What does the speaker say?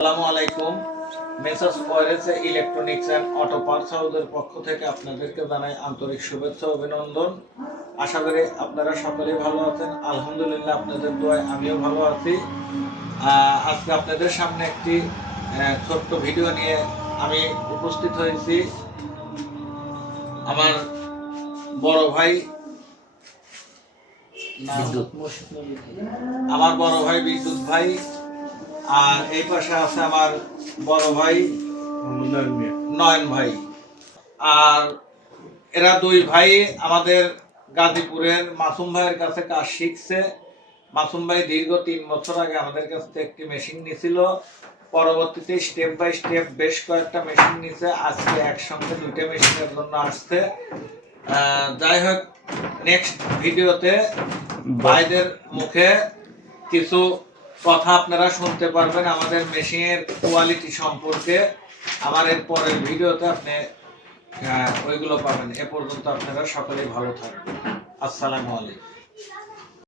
আসসালামু আলাইকুম। মেসার্স ফয়েরেস ইলেকট্রনিক্স অ্যান্ড অটো পার্টস হাউসের পক্ষ থেকে আপনাদেরকে জানাই আন্তরিক শুভেচ্ছা ও অভিনন্দন। আশা করি আপনারা সকলেই ভালো আছেন। আলহামদুলিল্লাহ, আপনাদের দোয়ায় আমিও ভালো আছি। আজকে আপনাদের সামনে একটি ছোট্ট ভিডিও নিয়ে আমি উপস্থিত হয়েছি। আমার বড় ভাই বিদ্যুৎ ভাই, আর এই পাশে আছে আমার বড় ভাই নয়ন ভাই। আর এরা দুই ভাই আমাদের গাজীপুরের মাসুম ভাইয়ের কাছে কাজ শিখছে। মাসুম ভাই দীর্ঘ 3 বছর আগে আমাদের কাছ থেকে একটি মেশিন নিয়েছিল। পরবর্তীতে স্টেপ বাই স্টেপ বেশ কয়েকটা মেশিন নিছে। আজকে একসঙ্গে 2টা মেশিনের জন্য আসছে। যাই হোক, নেক্সট ভিডিওতে ভাইদের মুখে কিছু কথা আপনারা শুনতে পারবেন আমাদের মেশিনের কোয়ালিটি সম্পর্কে। আমার এর পরের ভিডিওতে আপনি ওইগুলো পাবেন। এ পর্যন্ত আপনারা সকলেই ভালো থাকবেন। আসসালামু আলাইকুম।